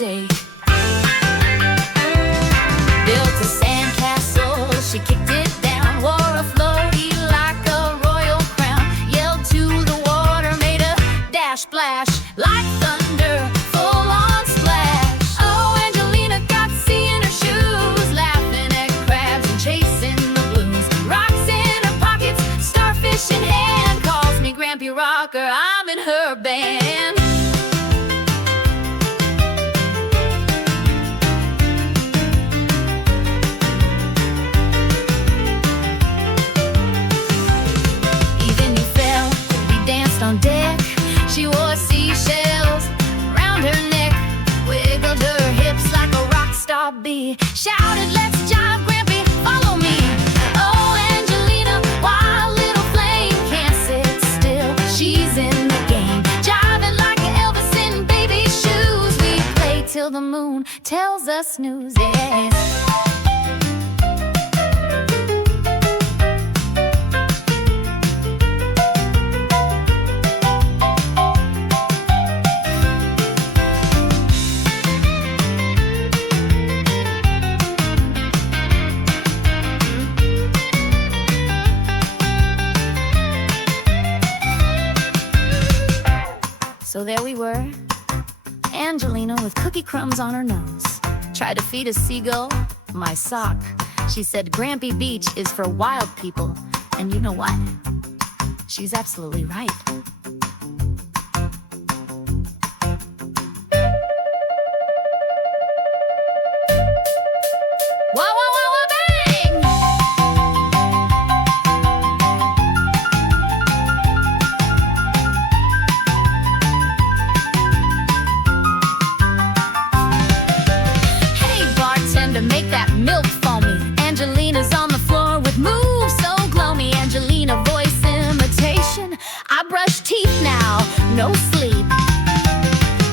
mistake. Built a sandcastle, she kicked it down, wore a floaty like a royal crown, yelled to the water, made a dash splash like thunder, full-on splash. Oh, Angelina got sea in her shoes, laughing at crabs and chasing the blues. Rocks in her pockets, starfish in hand, calls me Grampy Rocker, I'm in her band. On deck, she wore seashells round her neck, wiggled her hips like a rock star bee, shouted, "Let's jive, Grampy, follow me." Oh, Angelina, wild little flame, can't sit still, she's in the game, jiving like Elvis in baby shoes. We play till the moon tells us news, yeah. So there we were, Angelina with cookie crumbs on her nose. Tried to feed a seagull my sock. She said Grampy Beach is for wild people. And you know what? She's absolutely right. Wah, wah, wah, wah, bang! To make that milk foamy, Angelina's on the floor with moves so gloomy. Angelina voice imitation, I brush teeth now, no sleep.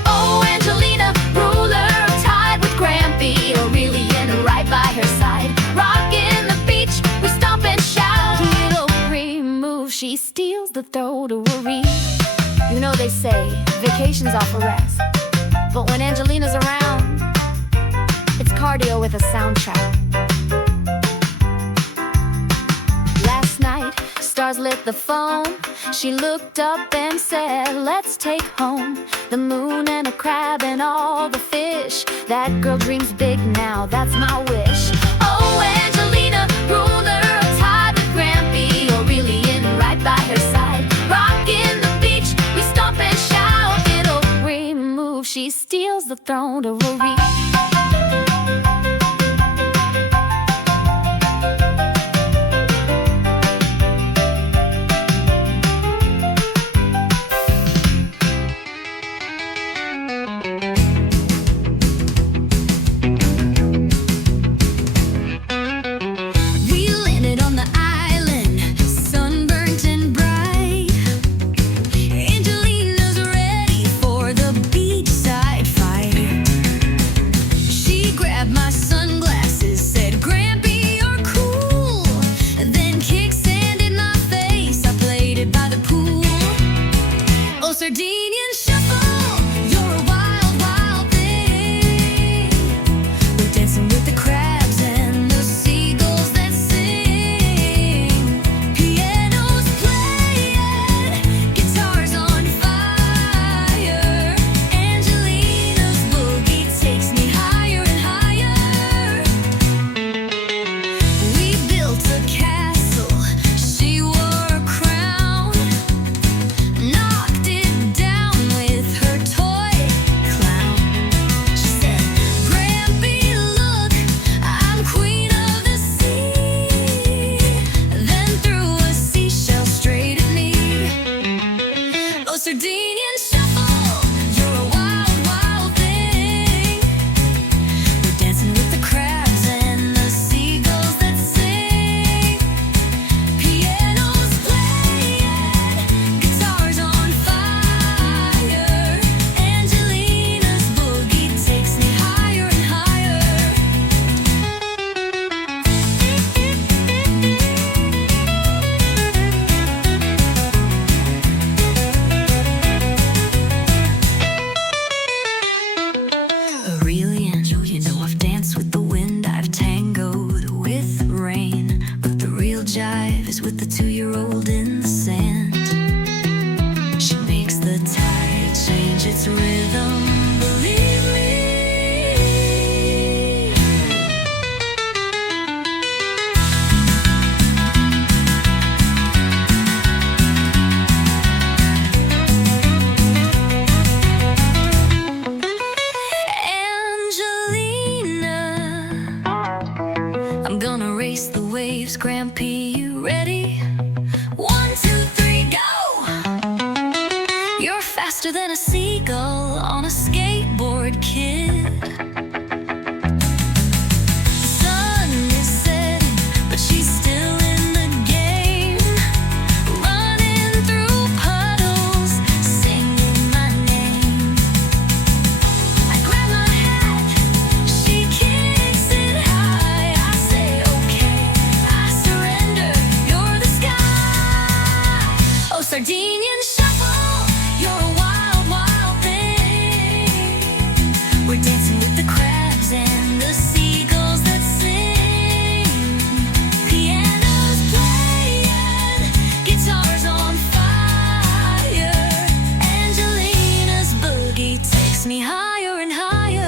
Oh, Angelina, ruler tied with Grampy, Aurelian right by her side. Rockin' the beach, we stomp and shout. Little remove, she steals the throw to worry. You know they say vacation's off a rest, but when Angelina's around, it's cardio with a soundtrack. Last night, stars lit the phone. She looked up and said, "Let's take home the moon and a crab and all the fish." That girl dreams big now, that's my wish. Oh, Angelina, ruler tied with Grampy, Aurelian right by her side. Rockin' the beach, we stomp and shout. It'll remove, she steals the throne to worry. waves, Grampy, you ready? 1, 2, 3, go! You're faster than a seagull on a skateboard, kid. The sun is setting, but she's still in the game, running through puddles, singing my name. I grab my hat, she kicks it high. I say, okay, I surrender, you're the sky. Oh, Sardinian shuffle, you're a wild, wild thing. We're dancing with the crabs and the seagulls that sing. Pianos playing, guitars on fire. Angelina's boogie takes me higher and higher.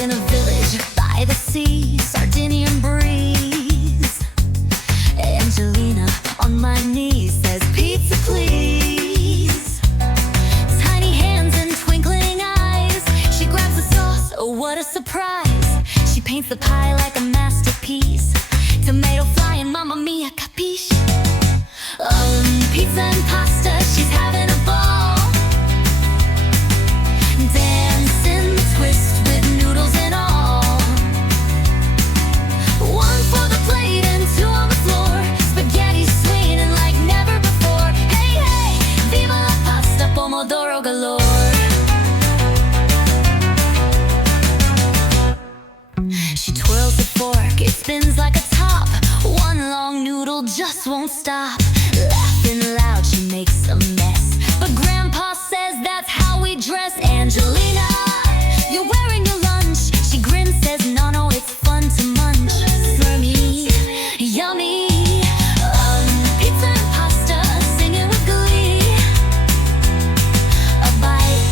In a village by the sea, Sardinian breeze. Angelina on my knees says, pizza please. Tiny hands and twinkling eyes, she grabs the sauce, oh what a surprise. She paints the pie like a masterpiece. Tomato flying, mamma mia, capiche? Pizza and pasta, she's having a ball. Dancing the twist with noodles and all. 1 for the plate and 2 on the floor. Spaghetti swinging like never before. Hey, hey, viva la pasta, pomodoro galore. She twirls the fork, it spins like a top. 1 long noodle just won't stop. Laughing loud, she makes a mess, but Grandpa says that's how we dress. Angelina, you're wearing your lunch. She grins, says, no, no, it's fun to munch. For me, yummy. Pizza and pasta, singing with glee. A bite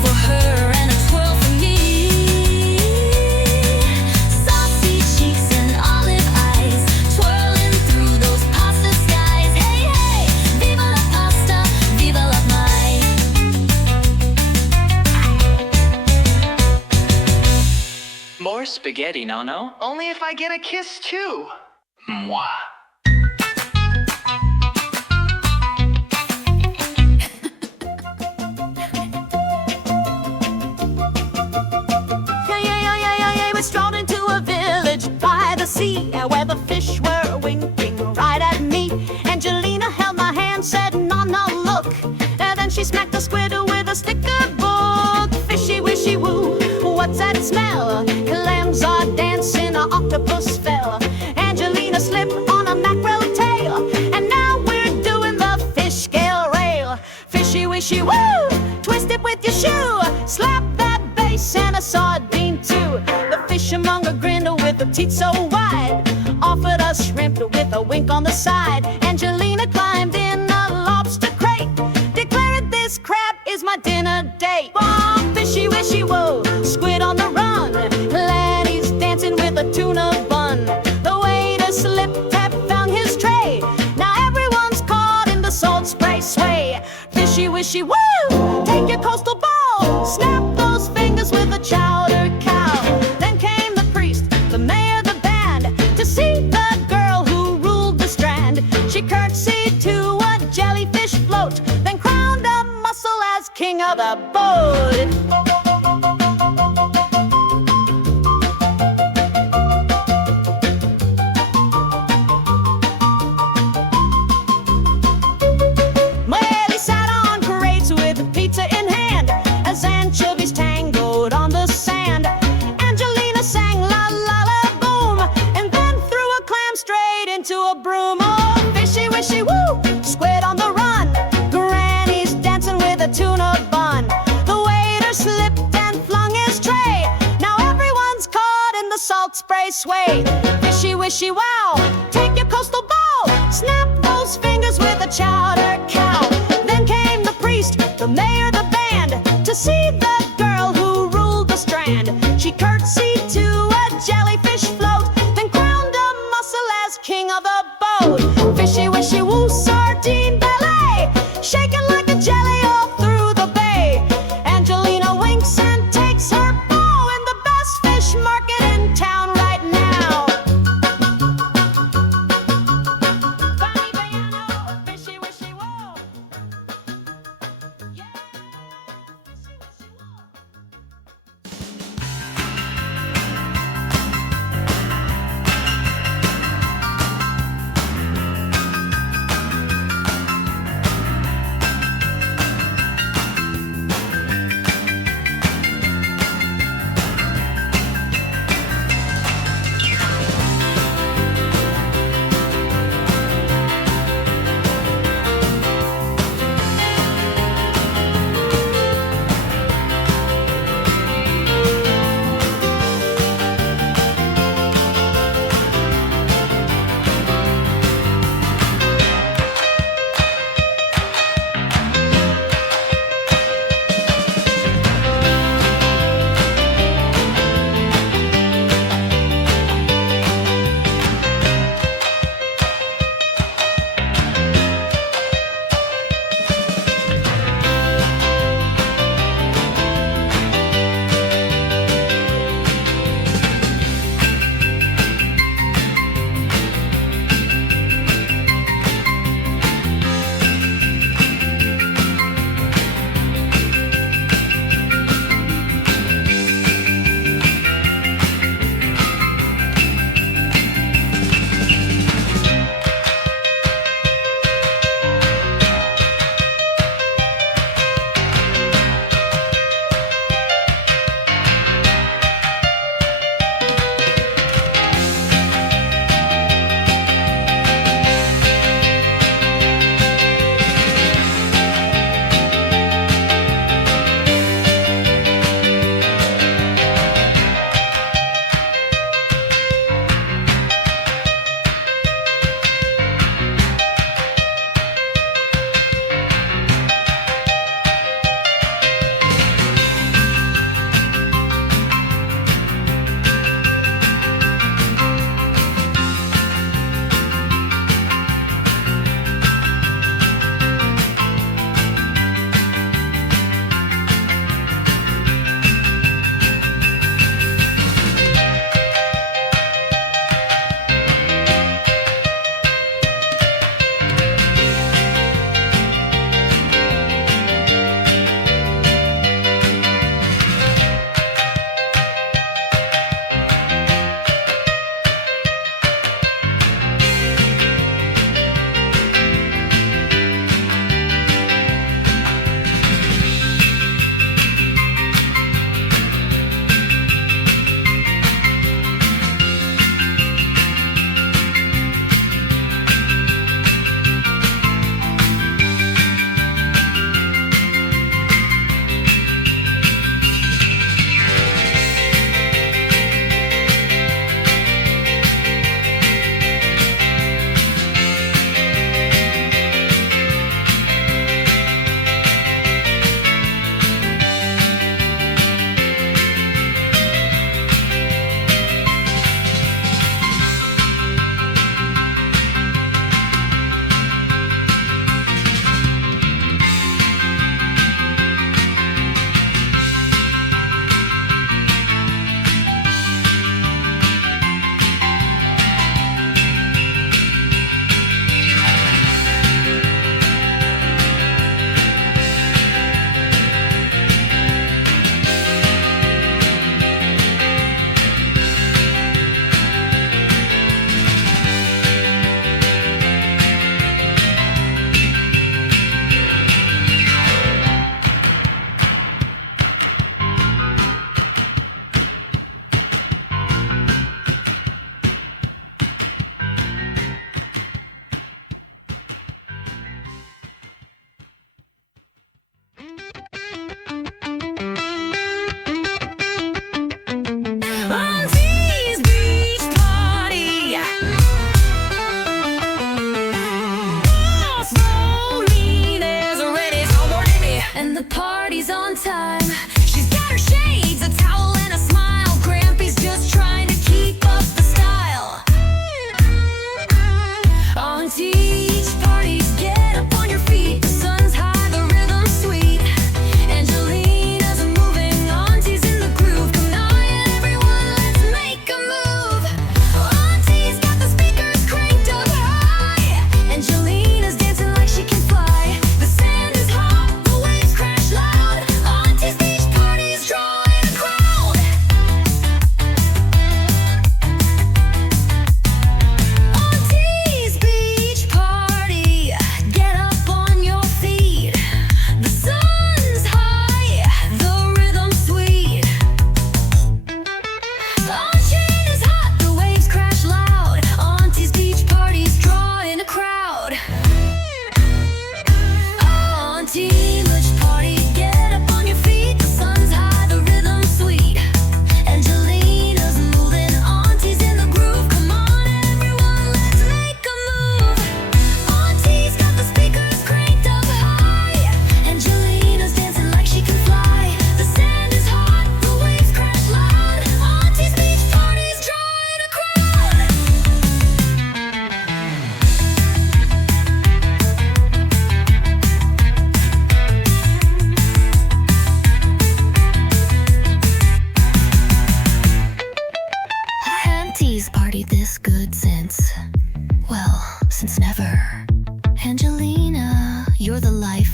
for her and a twirl for me. Saucy cheeks and olive eyes, twirling through those pasta skies. Hey, hey, viva la pasta, viva la mai. More spaghetti, no? Only if I get a kiss too. Mwah. We strolled into a village by the sea, where the fish were winking right at me. Angelina held my hand, said, no, no, look. And then she smacked a squid with a sticker book. Fishy, wishy, woo, what's that smell? Clams are dancing, an octopus fell. Angelina slipped on a mackerel tail, and now we're doing the fish scale rail. Fishy, wishy, woo, twist it with your shoe. Slap that bass and a sardine too. The fishermonger grinned with a teeth so wide, offered us shrimp with a wink on the side. Angelina climbed in a lobster crate, declared this crab is my dinner date. Oh, fishy, wishy, woo, squid on the run. Laddie's dancing with a tuna bun. The waiter slipped, tap, found his tray. Now everyone's caught in the salt spray sway. Fishy, wishy, woo, take your coastal ball. Snap those fingers with a chowder cow. Then came the priest, the mayor, the band, to see the girl who ruled the strand. She curtsied to a jellyfish float, then crowned a mussel as king of the boat. Well, he sat on parades with a pizza in hand, as anchovies tangled on the sand. Angelina sang la la la boom, and then threw a clam straight into a broom. Oh, fishy, wishy, woo, squid on the run. Granny's dancing with a tuna bun. The waiter slipped and flung his tray. Now everyone's caught in the salt spray sway. Fishy, wishy, wow, take your coastal ball. Snap those fingers with a chowder cow. Then came the priest, the mayor, the band, to see the girl who ruled the strand. She curtsied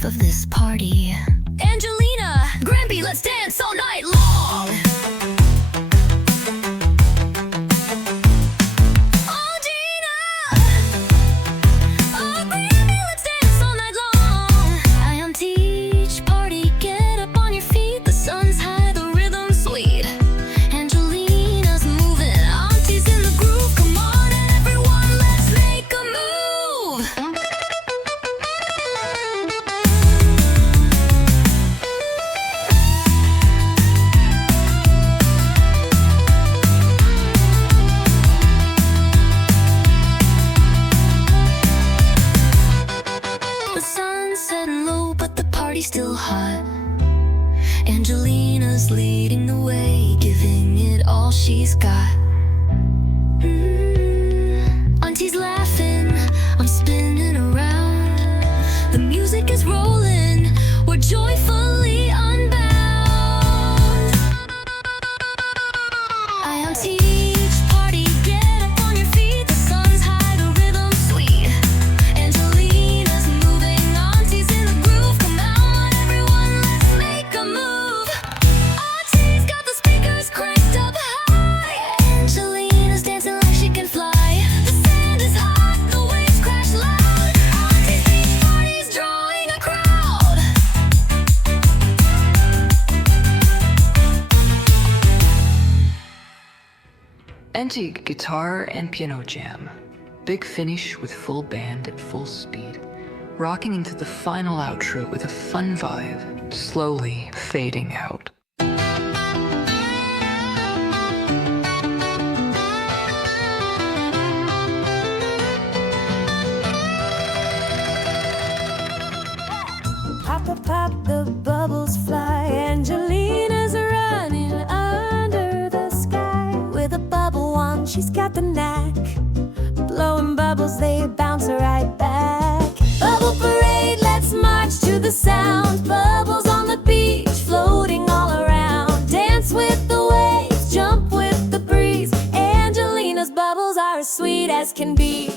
of this party. Angelina, Grampy, let's dance all night long. Still hot. Angelina's leading the way, giving it all she's got. Auntie's laughing, I'm spinning around. The music is rolling, we're joyfully unbound. I Auntie. Auntie guitar and piano jam. Big finish with full band at full speed. Rocking into the final outro with a fun vibe, slowly fading out. Pop, pop, pop, the bubbles fly. Angelina's running under the sky. With a bubble wand, she's got the knack. Blowing bubbles, they bounce right back. Bubble parade, let's march to the sound. Bubbles on the beach, floating all around. Dance with the waves, jump with the breeze. Angelina's bubbles are as sweet as can be.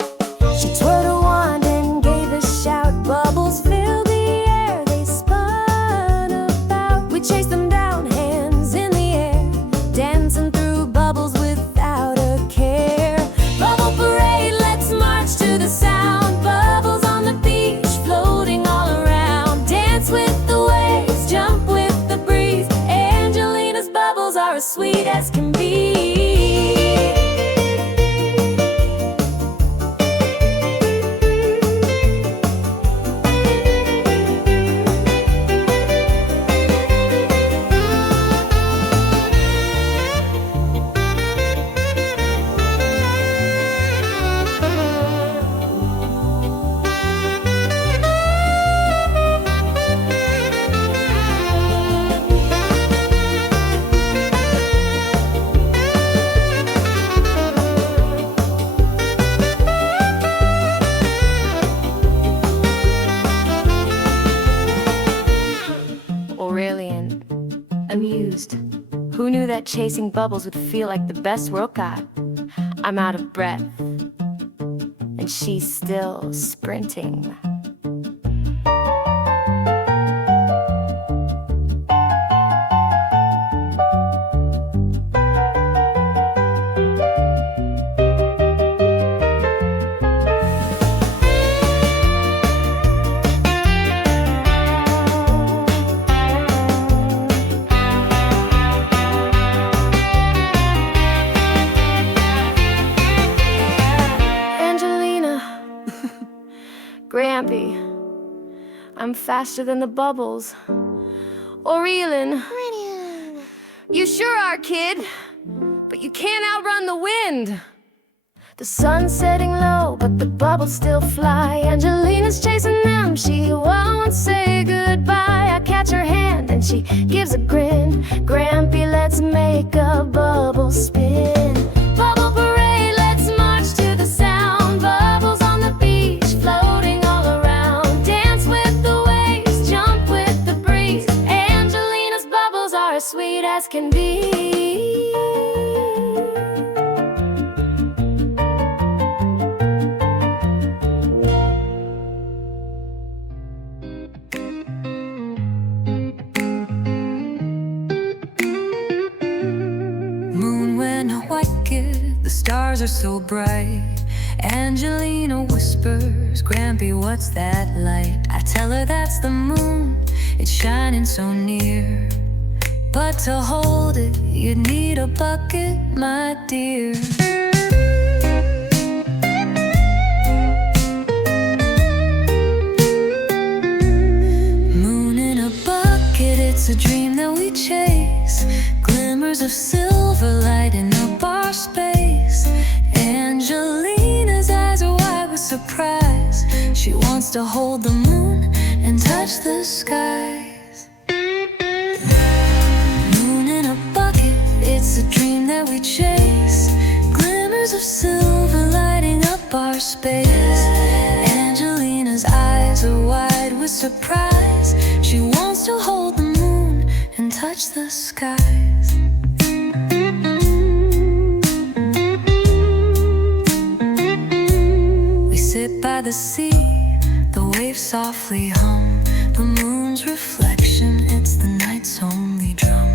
She twirled her wand and gave a shout. Bubbles filled the air, they spun about. We chased them down, hands in the air, dancing through bubbles without a care. Bubble parade, let's march to the sound. Bubbles on the beach, floating all around. Dance with the waves, jump with the breeze. Angelina's bubbles are as sweet as can be. Amused. Who knew that chasing bubbles would feel like the best work got? I'm out of breath, and she's still sprinting. Grampy, I'm faster than the bubbles. Or reeling. You sure are, kid, but you can't outrun the wind. The sun's setting low, but the bubbles still fly. Angelina's chasing them, she won't say goodbye. I catch her hand and she gives a grin. Grampy, let's make a bubble spin. Bubble parade, let's march to the sound. Bubbles on the beach, floating all around. Dance with the waves, jump with the breeze. Angelina's bubbles are as sweet as can be. stars are so bright. Angelina whispers, Grampy, what's that light? I tell her that's the moon, it's shining so near. But to hold it, you'd need a bucket, my dear. Moon in a bucket, it's a dream that we chase. Glimmers of silver lighting up our space. Angelina's eyes are wide with surprise. She wants to hold the moon and touch the skies. Moon in a bucket, it's a dream that we chase. Glimmers of silver lighting up our space. Angelina's eyes are wide with surprise. She wants to hold the moon and touch the skies. We sit by the sea, the waves softly hum. The moon's reflection, it's the night's only drum.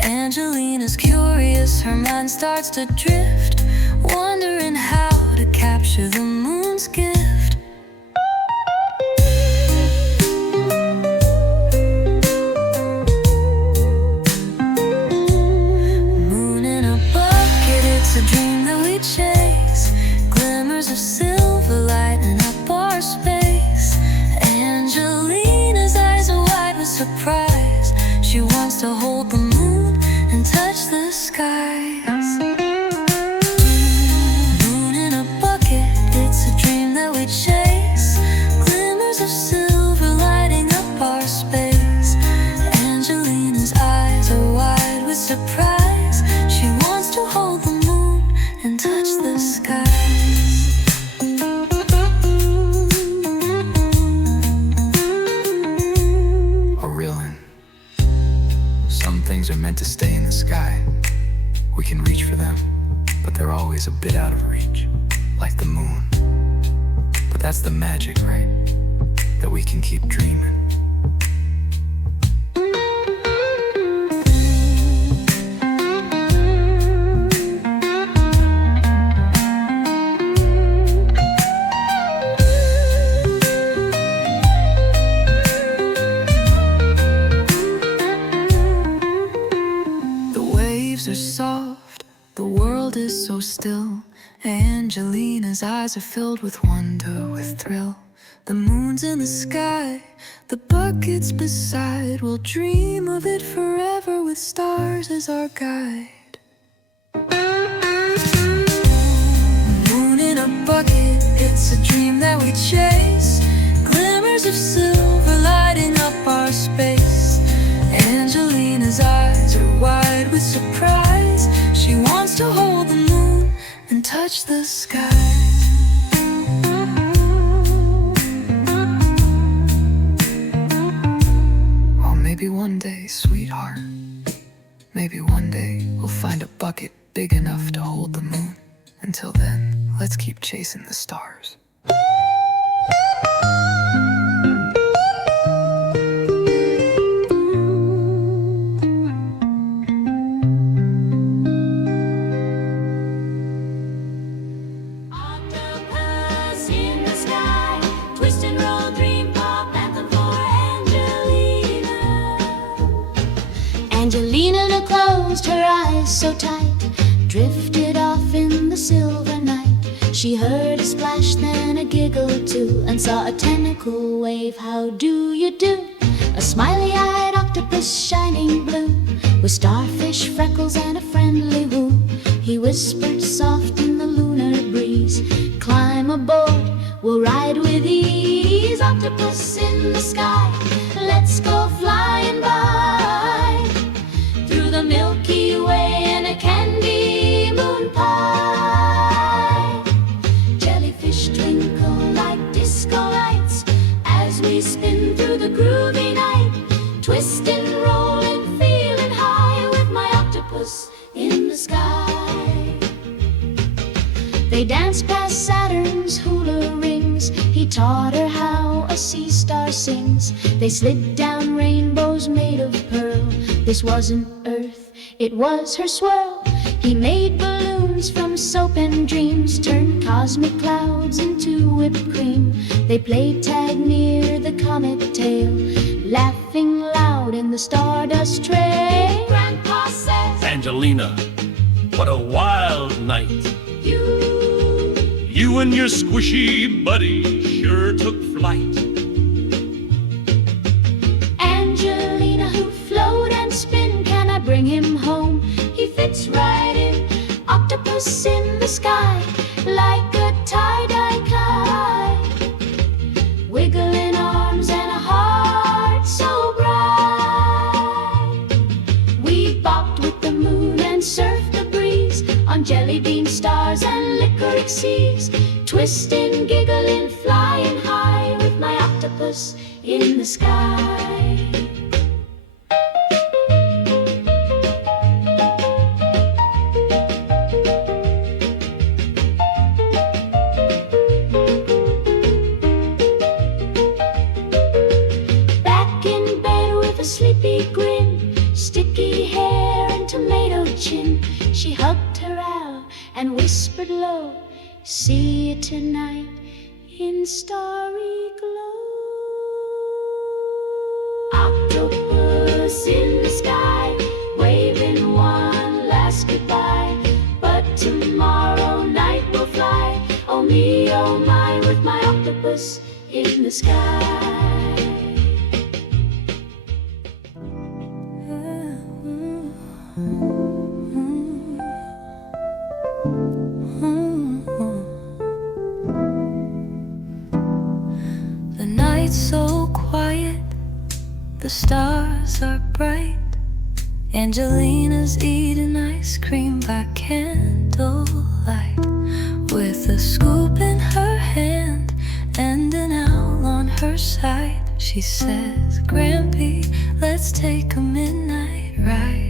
Angelina's curious, her mind starts to drift, wondering how to capture the moon's gift. Moon in a bucket, it's a dream that we chase. Glimmers of silver lighting up our space. Angelina's eyes are wide with surprise. She wants to hold the moon and touch the skies. Moon in a bucket, it's a dream that we chase. Glimmers of silver lighting up our space. Angelina's eyes are wide with surprise. She wants to hold the moon and touch the skies. A reelin'. Some things are meant to stay in the sky. We can reach for them, but they're always a bit out of reach, like the moon. But that's the magic, right? That we can keep dreaming. The waves are soft, the world is so still. Angelina's eyes are filled with wonder, with thrill. The moon's in the sky, the bucket's beside. We'll dream of it forever with stars as our guide. Moon in a bucket, it's a dream that we chase. Glimmers of silver lighting up our space. Angelina's eyes are wide with surprise. She wants to hold the moon and touch the sky. Oh, maybe one day, sweetheart. Maybe one day we'll find a bucket big enough to hold the moon. Until then, let's keep chasing the stars. Octopus in the sky, twist and roll, dream pop, anthem for Angelina. Angelina closed her eyes so tight, drifted off in the silver night. She heard a splash, then a giggle or two, and saw a tentacle wave. How do you do? A smiley-eyed octopus shining blue, with starfish freckles and a friendly woo. He whispered soft in the lunar breeze, climb aboard, we'll ride with ease. Octopus in the sky, let's go flying by, through the Milky Way in a candy moon pie. Jellyfish twinkle like disco lights as we spin through the groovy night, twisting, rolling, feeling high with my octopus in the sky. They danced past Saturn's hula rings. He taught her how a sea star sings. They slid down rainbows made of pearl. This wasn't Earth, it was her swirl. He made balloons from soap and dreams, turned cosmic clouds into whipped cream. They played tag near the comet tail, laughing loud in the stardust trail. Grandpa says, Angelina, what a wild night. You and your squishy buddy sure took flight. Angelina, who float and spin, can I bring him home? He fits right in, octopus in the sky, like a tie-dye kite, wiggling arms and a heart so bright. We bopped with the moon and surfed the breeze on jelly bean stars and licorice seas, twisting, giggling, flying high with my octopus in the sky. Back in bed with a sleepy grin, sticky hair and tomato chin, she hugged her owl and whispered low, see you tonight in starry glow. Octopus in the sky, waving one last goodbye. But tomorrow night we'll fly, oh me, oh my, with my octopus in the sky. The night's so quiet, the stars are bright. Angelina's eating ice cream by candlelight, with a scoop in her hand and an owl on her side. She says, Grampy, let's take a midnight ride.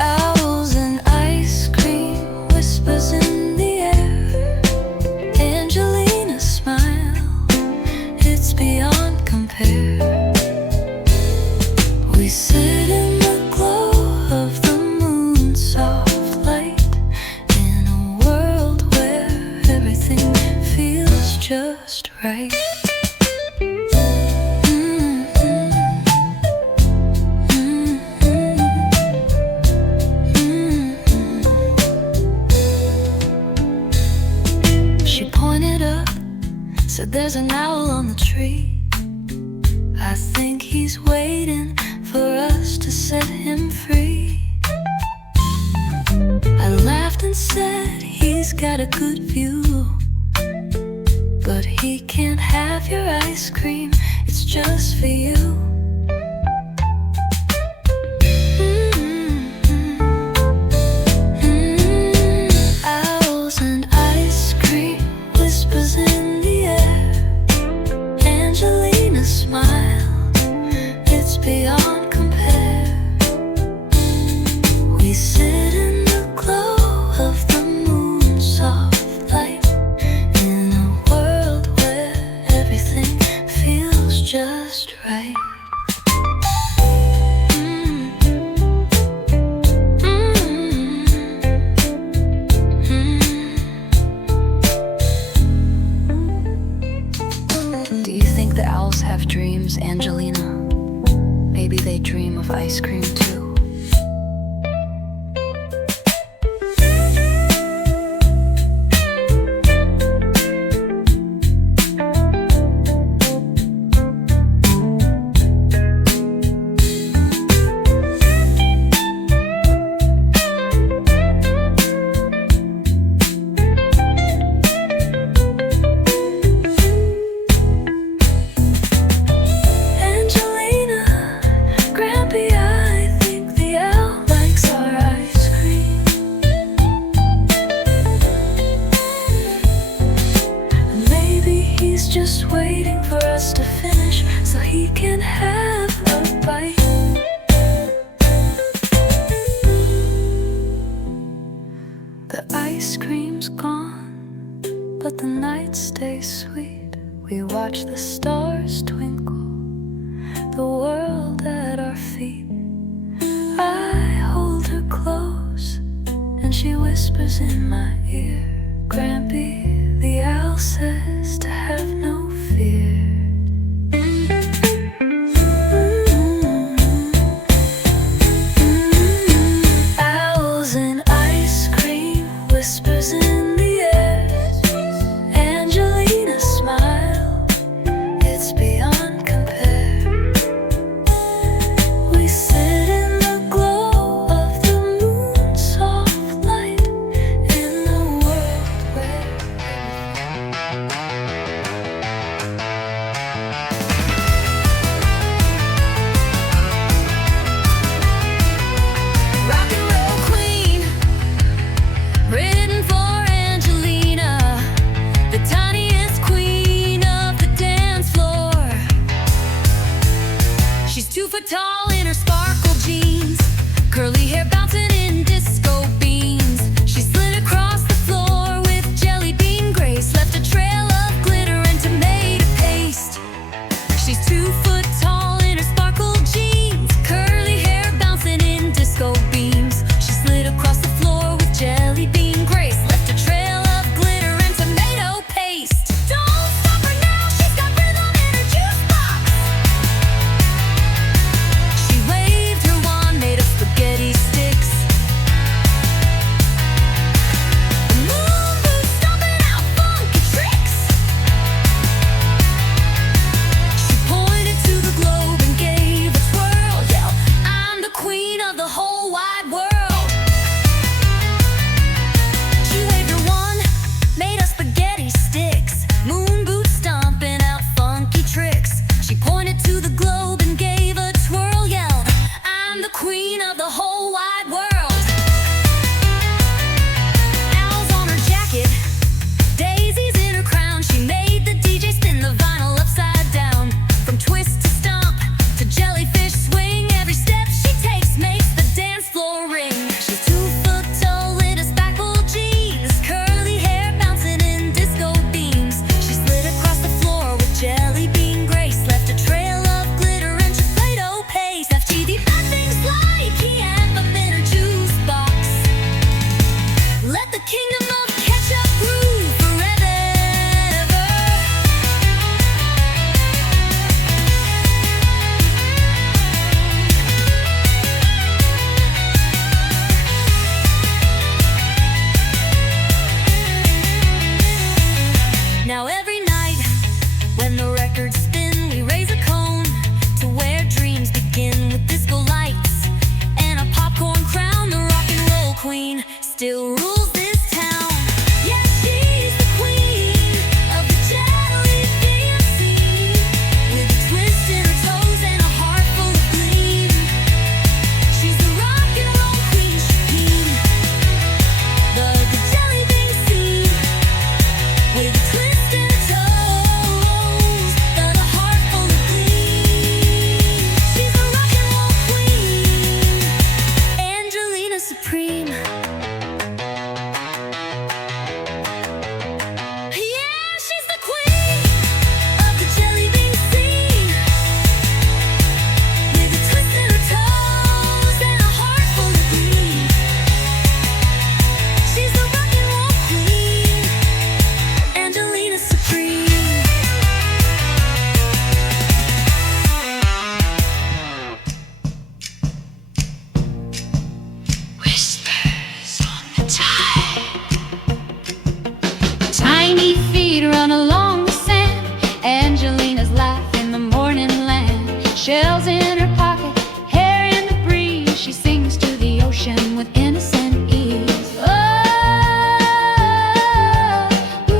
Owls and ice cream, whispers in the air. Angelina's smile, it's beyond compare. We sit in the glow of the moon's soft light, in a world where everything feels just right. She pointed up, said there's an owl on the tree. I think he's waiting for us to set him free. I laughed and said he's got a good view, but he can't have your ice cream, it's just for you. Owls and ice cream, whispers in the air. Angelina's smile, it's beyond compare. We sit in the glow of the moon's soft light, in a world where everything feels just right. Do you think the owls have dreams, Angelina? Maybe they dream of ice cream too. Angelina, Grampy, I think the owl likes our ice cream. Maybe he's just waiting for us to finish so he can have a bite. The ice cream's gone, but the night stays sweet. We watch the stars twinkle, the world at our feet. I hold her close, and she whispers in my ear, Grampy, the owl says to have no fear. Owls and ice cream, whispers in the air. Angelina smile, it's beyond compare. We sit in the glow of the moon's soft light, in the world where Rock and roll queen, written for Angelina, the tiniest queen of the dance floor. She's 2 foot tall in her sparkle jeans, curly hair bouncing in disco beams. She slid across the floor with jelly bean grace, left a trail of glitter and tomato paste. She's 2 foot tall in her sparkle jeans, curly hair bouncing in disco beams. She slid across the floor with jelly bean grace, left a trail of glitter and tomato paste. Don't stop her now, she's got rhythm in her juice box. She waved her wand made of spaghetti sticks. The moon boots stomping out funky tricks. She pointed to the globe and gave a twirl, yelled, I'm the queen of the whole wide world. She waved her wand, made of spaghetti sticks. Moon boots stomping out funky tricks. She pointed to the globe and gave a twirl, yelled, I'm the queen of the whole wide world. Owls on her jacket, daisies in her crown. She made the DJ spin the vinyl upside down. From twist to stomp to jellyfish swing, every step she takes makes the dance floor ring. She's 2 foot tall in her sparkle jeans, curly hair bouncing in disco beams. She slid across the floor with jelly bean grace, left a trail of glitter and tomato paste. Left cheesy bad things like he had up in her juice box. Let the kingdom of ketchup groove forever. Now every night when the records spin, we raise a cone to where dreams begin with disco lights and a popcorn crown. The rock and roll queen still rules this town. Yes, she's the queen of the jelly bean scene, with a twist in her toes and a heart full of gleam. She's the rock and roll queen, the jelly bean scene, with a twist in her toes and a heart full of gleam. She's the rock and roll queen, Angelina Supreme. Yeah, she's the queen of the jelly bean scene, with a twist in her toes and a heart full of gleam. She's the rock and roll queen, Angelina Supreme. Whispers on the tide. Tiny feet run along the sand. Angelina's laugh in the morning land. Shells in her pocket, hair in the breeze. She sings to the ocean with innocent ease. Oh, ooh,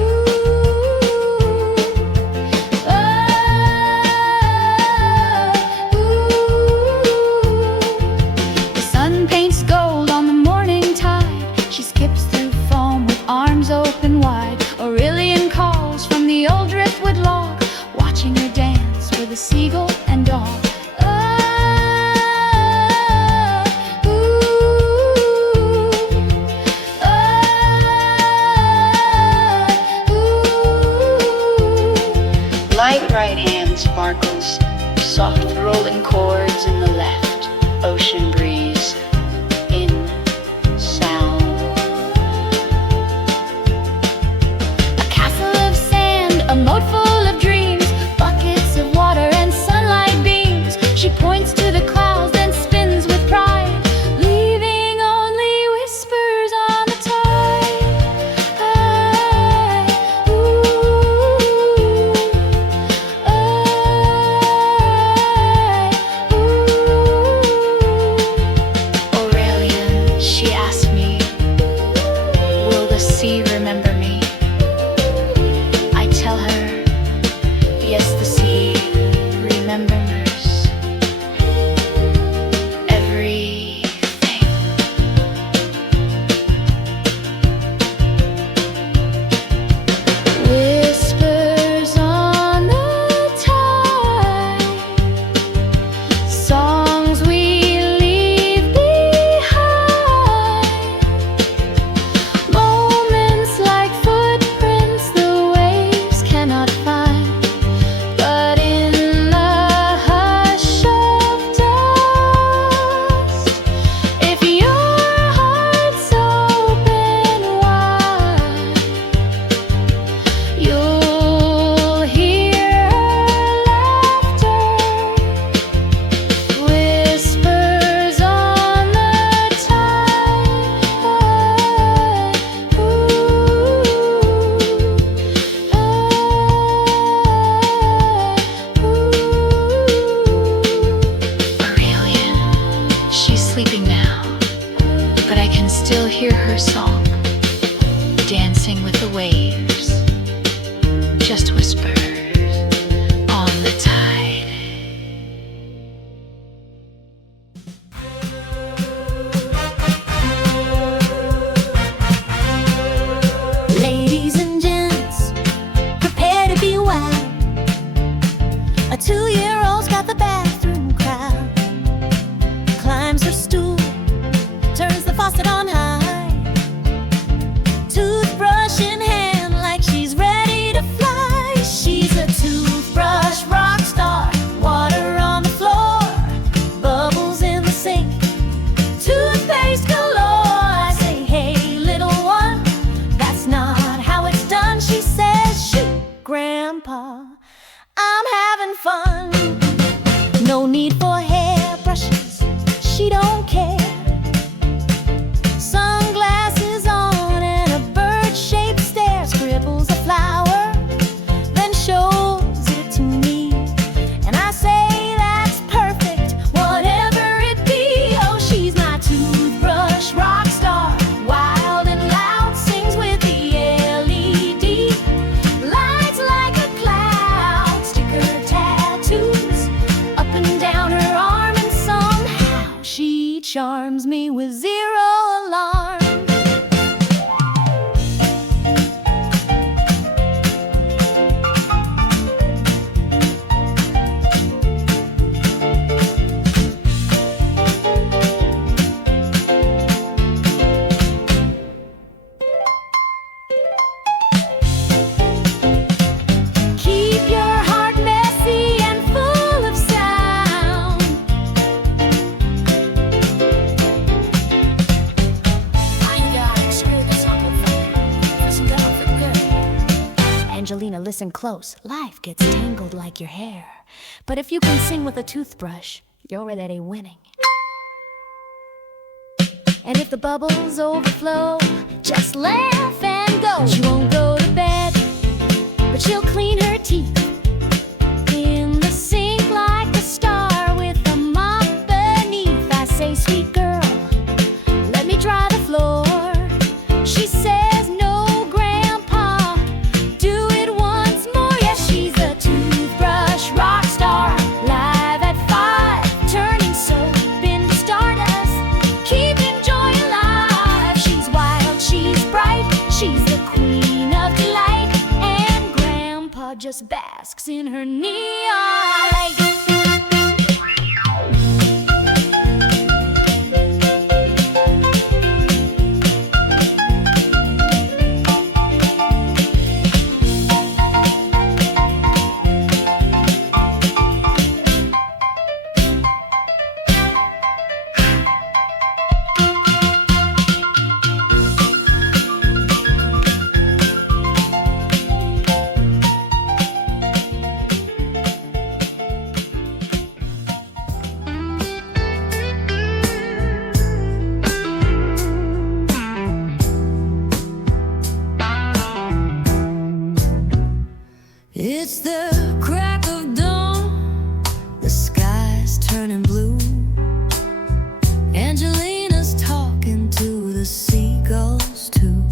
oh, ooh. The sun paints gold on the morning tide. She skips through foam with arms open wide. Aurelian calls from the old driftwood log, watching her dance with a seagull and dog. Oh, Light right hand sparkles, soft rolling chords in the left, ocean breeze in sound. A castle of sand, a moat full of dreams, buckets of water and sunlight beams. She points to the clouds, then spins with pride, leaving only whispers on the tide. Aurelian, she asked me, will the sea remember me? I tell her, yes, the sea remembers everything. Whispers on the tide, songs we leave behind, moments like footprints the waves cannot find, but in the hush of dust, if your heart's open wide, you'll hear her laughter. Whispers on the tide. Aurelian, she's sleeping now, but I can still hear her song, dancing with the waves, just whispers on the tide. Ladies and gents, prepare to be wild. A 2-year-old's got the bathroom crowd. Climbs her stool, turns the faucet on high. Toothbrush in hand like she's ready to fly. She's a toothbrush rock star. Water on the floor, bubbles in the sink, toothpaste galore. I say, hey, little one, that's not how it's done. She says, shoot, Grandpa, I'm having fun. No need for hair brushes, she don't care. Sunglasses on and a bird-shaped stare. Scribbles a flower, then shows it to me. And I say, that's perfect, whatever it be. Oh, she's my toothbrush rock star. Wild and loud, sings with the LED. Lights like a cloud, sticker tattoos up and down her arm. And somehow she charms me with zero alarm. Keep your heart messy and full of sound. I gotta screw this up with them. Listen down for good. Angelina, listen close. Life gets tangled like your hair. But if you can sing with a toothbrush, you're already winning. And if the bubbles overflow, just laugh and go. She won't go to bed, but she'll clean her teeth in the sink like a star with a mop beneath. I say, sweet girl, let me dry the floor. She says, no, Grandpa, do it once more. Yes, she's a toothbrush rock star. Live at 5, turning soap into stardust, keeping joy alive. She's wild, she's bright, she's the queen of delight. And Grandpa just basks in her neon light. It's the crack of dawn, the sky's turning blue. Angelina's talking to the seagulls too.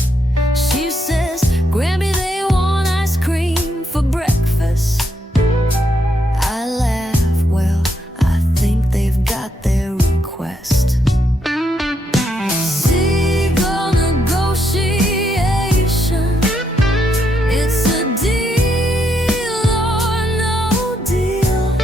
She says, Grammy, they want ice cream for breakfast. I laugh, well, I think they've got their request. Seagull negotiation, it's a deal or no deal.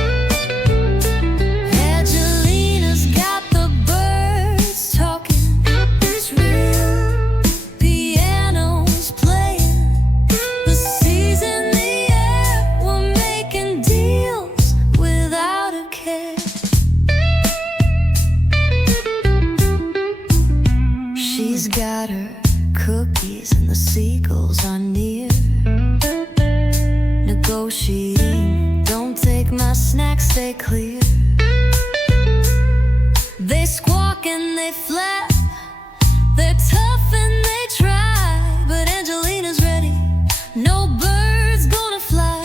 Angelina's got the birds talking, it's real. Piano's playing, the sea's in the air. We're making deals without a care. She's got her cookies and the seagulls are near. Negotiating, don't take my snacks, stay clear. They squawk and they flap, they're tough and they try, but Angelina's ready, no bird's gonna fly.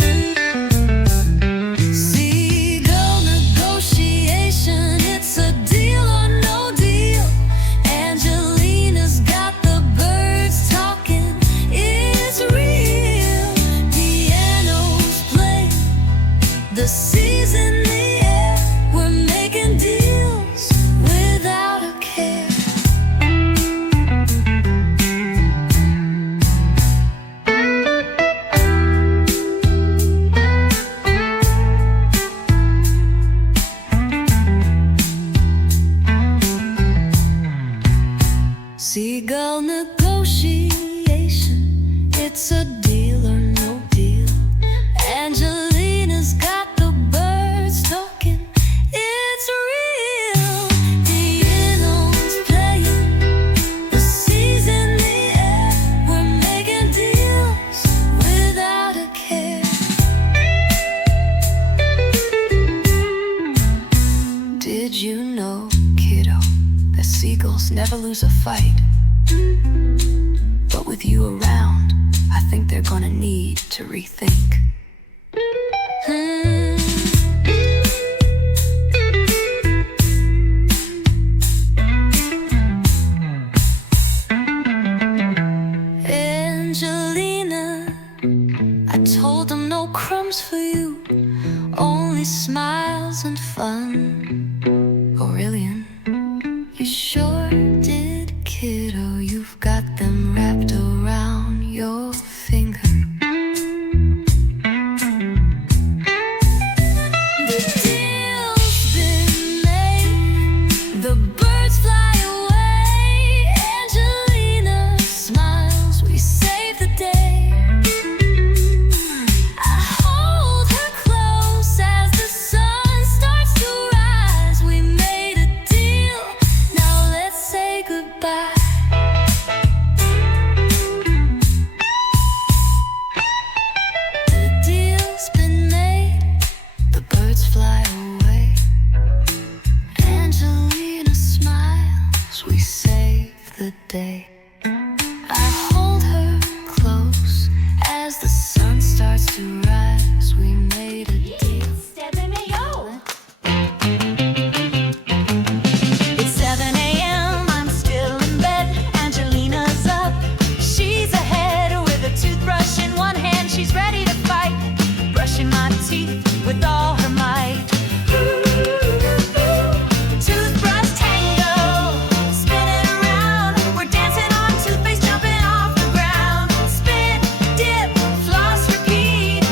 Seagull negotiation, it's a deal or no deal. Angelina's got the birds talking, it's real. Piano's playing, the sea's in the air. We're making deals without a care. Seagull negotiation, it's a deal or no deal. Angelina's got the birds talking, it's real. Piano's playing, the sea's in the air. We're making deals without a care. Did you know, kiddo, that seagulls never lose a fight? But with you around, I think they're gonna need to rethink. Angelina, I told them no crumbs for you, only smiles and fun. Aurelian, you sure did, kiddo. You've got them wrapped around your finger. The deal's been made, the birds fly away. Angelina smiles, we save the day. I hold her close as the sun starts to rise. We made a deal, now let's say goodbye. The deal's been made, the birds fly away. Angelina smiles, we save the day. I hold her close as the sun starts to rise. We made a deal. It's 7 a.m., I'm still in bed. Angelina's up, she's ahead with a toothbrush in one hand. She's ready to fight, brushing my teeth with all her might. Toothbrush tango, spinning around. We're dancing on toothpaste, jumping off the ground. Spit, dip, floss, repeat.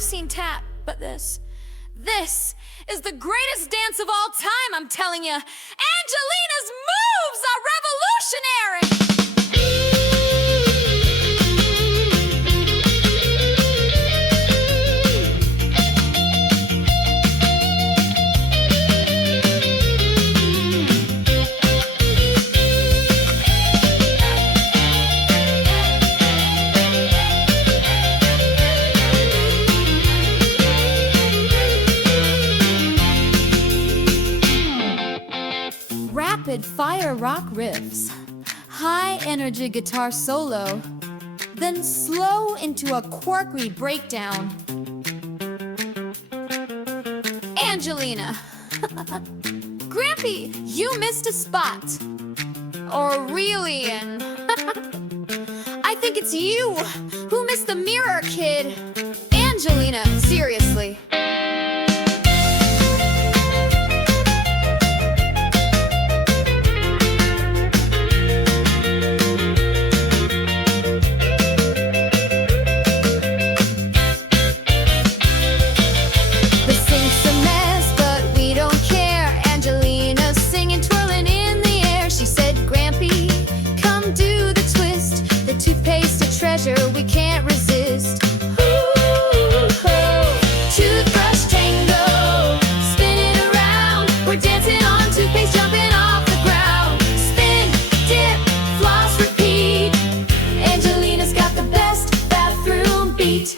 I've seen tap, but this is the greatest dance of all time, I'm telling you. Angelina's moves are revolutionary! Rapid fire rock riffs, high energy guitar solo, then slow into a quirky breakdown. Angelina, Grampy, you missed a spot. Or really, and I think it's you who missed the mirror, kid. Angelina, seriously. We can't resist. Toothbrush tango, spin it around. We're dancing on toothpaste, jumping off the ground. Spin, dip, floss, repeat. Angelina's got the best bathroom beat.